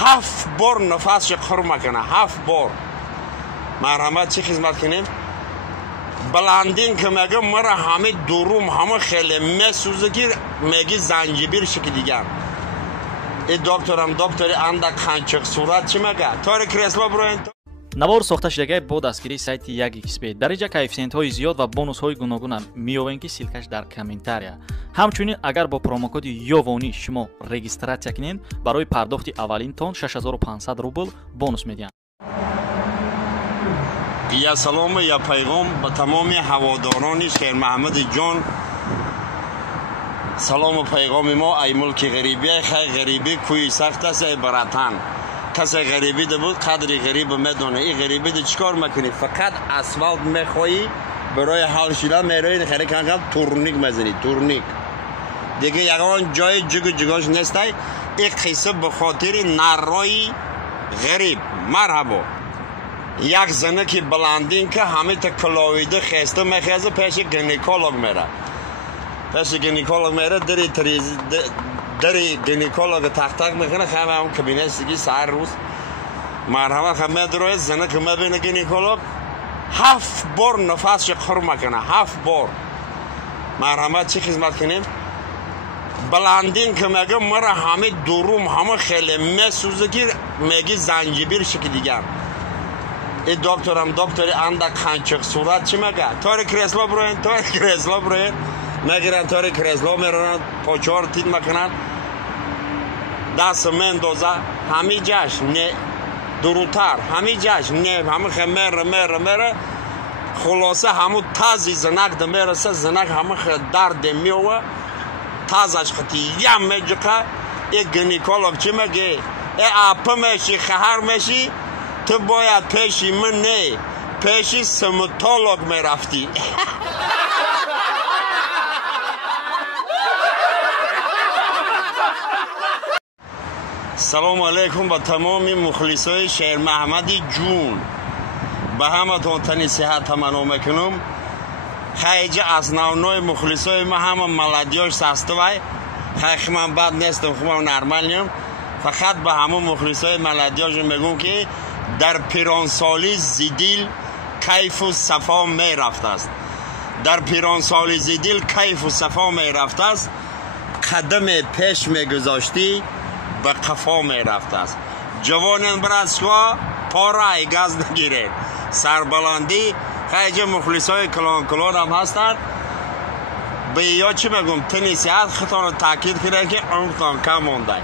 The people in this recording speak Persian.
7 بار نفسش خور میکنه. 7 بار. مرحمت چی خدمت کنیم؟ بلندین که میگه مرا همه دروم همه خیلی میسوزه که میگه زنجبیل شکل دیگر. این دکترم دکتری اندک خانچق صورت چی میگه؟ تاری کرسلا بروین. навор сохта шудагии бо дастгирии сайти 1xbet дар инҷа коэффициентҳои зиёд ва бонусҳои гуногуна меёбем ки силкаш дар комментария. ҳамчунин агар бо промокоди ёвонӣ шумо регистратсия кунед барои пардохти аввалин тон 6500 рубл бонус медиҳанд. я салому я пайғом ба тамоми ҳаводорони шермаҳмади ҷон. салому пайғоми мо ай мулки ғарибӣ хай ғарибӣ кӯи сахт аст ай баратан. کسی غریبی ده بود قدری غریب میدونه. این غریبی ده چیکار میکنی؟ فقط اسفالت میخوایی برای حل شدن میروی خیلی کم تورنیک میزنی. تورنیک دیگه یگان جای جگاش نیستی. این قصه به خاطر نرای غریب. مرحبا. یک زنه که بلندین که همه تا کلاویده خسته میخیزه پیش گینیکولوگ میره. پیش گینیکولوگ میره دری گینیکولوگ تک تک میکنه. خیلی همون کبینه سیگی سر روز مرحبا خیلی دروی زنه که میبینه گینیکولوگ 7 بار نفسش خور میکنه. 7 بار. مرحبا چی خدمت کنیم؟ بلندین که میگه مرا همه دروم همه خیلی میسوزه که میگه زنجبیل شکل دیگر. این دکترم دکتری اندک خانچق صورت چی میگه؟ تاری کرسلا بروین. تاری کرسلا بروین میگیرن. تاری کرسلا میرونن پاچار تید میکنن دست میندازه همه جاش نه دروتر همه جاش نه همه خیلی میره خلاصه همون تازی زنک ده میرسه. زنک همه خیلی درد میوه تازش خطی یم میجکه. این گینیکولوگ چی میگه؟ ای اپا میشی خهر میشی تو باید پیشی من نه پیشی سمتولوگ میرفتی. سلام علیکم با تمام مخلصای شهر محمدی جون. به همه تانی صحت تمنا میکنم. خیلی از نوع مخلصای ما همه ملادیاش ساستوای. خیلی من بد نیستم خودم نرمالیم. فقط به همه مخلصای ملادیاش میگم که در پیرانسالی زیدیل کیف و صفا می رفته است. در پیرانسالی زیدیل کیف و صفا می رفته است. قدم پیش می گذاشتی به قفا می رفته است. جوانان برسوا پارای گاز نگیره. سربلندی خیلی مخلصای کلان هم هستند. به یا چی بگم تنیسیت خطان تاکید کرده که عمرتان کم مونده.